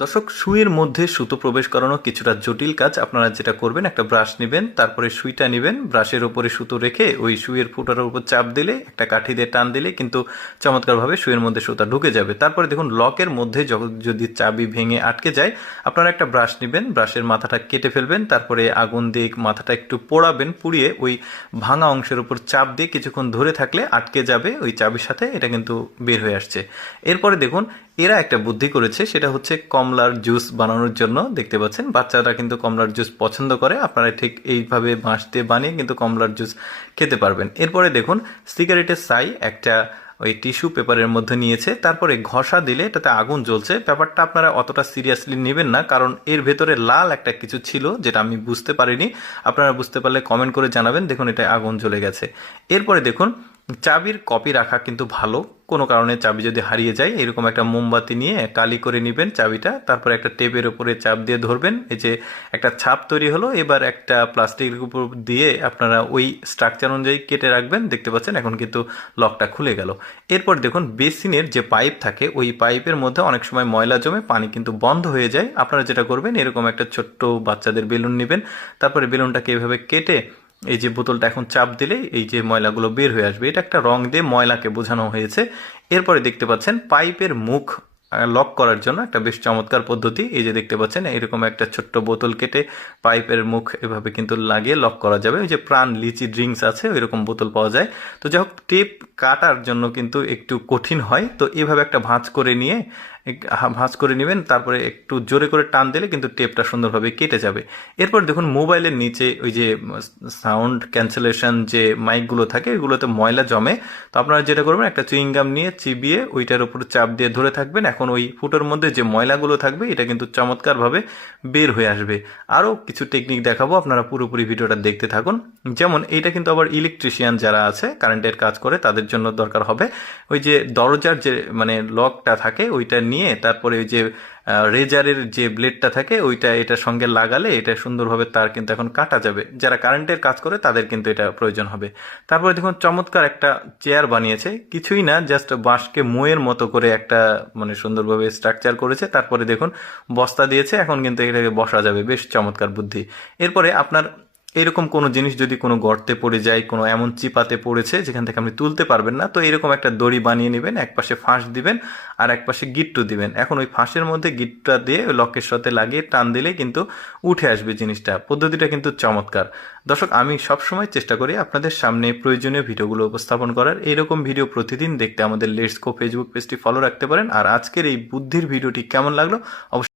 দর্শক, সুইয়ের মধ্যে সুতো প্রবেশ করানো কিছুটা জটিল কাজ। আপনারা যেটা করবেন, একটা ব্রাশ নেবেন, তারপরে সুইটা নেবেন, ব্রাশের উপরে সুতো রেখে ওই সুইয়ের ফুটার উপর চাপ দিলে, একটা কাঠি দিয়ে টান দিলে কিন্তু চমৎকারভাবে সুইয়ের মধ্যে সুতা ঢুকে যাবে। তারপরে দেখুন, লকের মধ্যে যদি চাবি ভেঙে আটকে যায়, আপনারা একটা ব্রাশ নেবেন, ব্রাশের মাথাটা কেটে ফেলবেন, তারপরে আগুন দিয়ে মাথাটা একটু পোড়াবেন, পুড়িয়ে ওই ভাঙা অংশের উপর চাপ দিয়ে কিছুক্ষণ ধরে থাকলে আটকে যাবে ওই চাবির সাথে। এটা কিন্তু বের হয়ে আসছে। এরপরে দেখুন, এরা একটা বুদ্ধি করেছে, সেটা হচ্ছে কমলার জুস বানানোর জন্য। দেখতে পাচ্ছেন, বাচ্চারা কিন্তু কমলার জুস পছন্দ করে। আপনারা ঠিক এইভাবে বাঁশ দিয়ে বানিয়ে কিন্তু কমলার জুস খেতে পারবেন। এরপরে দেখুন, সিগারেটের ছাই একটা ওই টিস্যু পেপারের মধ্যে নিয়েছে, তারপরে ঘষা দিলে এটাতে আগুন জ্বলছে। ব্যাপারটা আপনারা অতটা সিরিয়াসলি নেবেন না, কারণ এর ভেতরে লাল একটা কিছু ছিল যেটা আমি বুঝতে পারিনি। আপনারা বুঝতে পারলে কমেন্ট করে জানাবেন। দেখুন, এটা আগুন জ্বলে গেছে। এরপরে দেখুন, চাবির কপি রাখা কিন্তু ভালো। কোনো কারণে চাবি যদি হারিয়ে যায়, এরকম একটা মোমবাতি নিয়ে কালি করে নেবেন চাবিটা, তারপরে একটা টেপের উপরে চাপ দিয়ে ধরবেন। এই যে একটা ছাপ তৈরি হলো, এবার একটা প্লাস্টিকের উপর দিয়ে আপনারা ওই স্ট্রাকচার অনুযায়ী কেটে রাখবেন। দেখতে পাচ্ছেন, এখন কিন্তু লকটা খুলে গেল। এরপর দেখুন, বেসিনের যে পাইপ থাকে, ওই পাইপের মধ্যে অনেক সময় ময়লা জমে পানি কিন্তু বন্ধ হয়ে যায়। আপনারা যেটা করবেন, এরকম একটা ছোট্ট বাচ্চাদের বেলুন নেবেন, তারপরে বেলুনটাকে এভাবে কেটে এই যে বোতলটা এখন চাপ দিলে এই যে ময়লাগুলো বের হয়ে আসবে। এটা একটা রং দিয়ে ময়লাকে বোঝানো হয়েছে। এরপরে দেখতে পাচ্ছেন, পাইপের মুখ লক করার জন্য একটা বেশ চমৎকার পদ্ধতি। এই যে দেখতে পাচ্ছেন, এরকম একটা ছোট্ট বোতল কেটে পাইপের মুখ এভাবে কিন্তু লাগিয়ে লক করা যাবে। ওই যে প্রাণ লিচি ড্রিঙ্কস আছে, ওই রকম বোতল পাওয়া যায়। তো যাই হোক, টেপ কাটার জন্য কিন্তু একটু কঠিন হয়। তো এভাবে একটা ভাঁজ করে নিয়ে ভাঁজ করে নেবেন, তারপরে একটু জোরে করে টান দিলে কিন্তু টেপটা সুন্দরভাবে কেটে যাবে। এরপর দেখুন, মোবাইলের নিচে ওই যে সাউন্ড ক্যান্সেলেশন যে মাইকগুলো থাকে, ওইগুলোতে ময়লা জমে। তো আপনারা যেটা করবেন, একটা চুইংগাম নিয়ে চিবিয়ে ওইটার উপর চাপ দিয়ে ধরে থাকবেন। এখন ওই ফুটোর মধ্যে যে ময়লাগুলো থাকবে, এটা কিন্তু চমৎকারভাবে বের হয়ে আসবে। আরও কিছু টেকনিক দেখাবো, আপনারা পুরোপুরি ভিডিওটা দেখতে থাকুন। যেমন এইটা কিন্তু আবার ইলেকট্রিশিয়ান যারা আছে, কারেন্টের কাজ করে, তাদের জন্য দরকার হবে। ওই যে দরজার যে লকটা থাকে, ওইটা নিয়ে তারপরে ওই যে রেজারের যে ব্লেডটা থাকে, ওইটা এটার সঙ্গে লাগালে এটা সুন্দরভাবে তার কিন্তু এখন কাটা যাবে। যারা কারেন্টের কাজ করে তাদের কিন্তু এটা প্রয়োজন হবে। তারপরে দেখুন, চমৎকার একটা চেয়ার বানিয়েছে। কিছুই না, জাস্ট বাঁশকে মোয়ের মতো করে একটা সুন্দরভাবে স্ট্রাকচার করেছে। তারপরে দেখুন, বস্তা দিয়েছে, এখন কিন্তু এটাকে বসা যাবে। বেশ চমৎকার বুদ্ধি। এরপরে আপনার এরকম কোনো জিনিস যদি কোনো গর্তে পড়ে যায়, কোনো এমন চিপাতে পড়েছে যেখান থেকে আপনি তুলতে পারবেন না, তো এরকম একটা দড়ি বানিয়ে নেবেন, এক পাশে ফাঁস দিবেন আর এক পাশে গিট্টু দিবেন। এখন ওই ফাঁসের মধ্যে গিট্টুটা দিয়ে ওই লকের সাথে লাগিয়ে টান দিলে কিন্তু উঠে আসবে জিনিসটা। পদ্ধতিটা কিন্তু চমৎকার। দর্শক, আমি সবসময় চেষ্টা করি আপনাদের সামনে প্রয়োজনীয় ভিডিওগুলো উপস্থাপন করার। এইরকম ভিডিও প্রতিদিন দেখতে আমাদের লেটস গো ফেসবুক পেজটি ফলো রাখতে পারেন। আর আজকের এই বুদ্ধির ভিডিওটি কেমন লাগলো অবশ্যই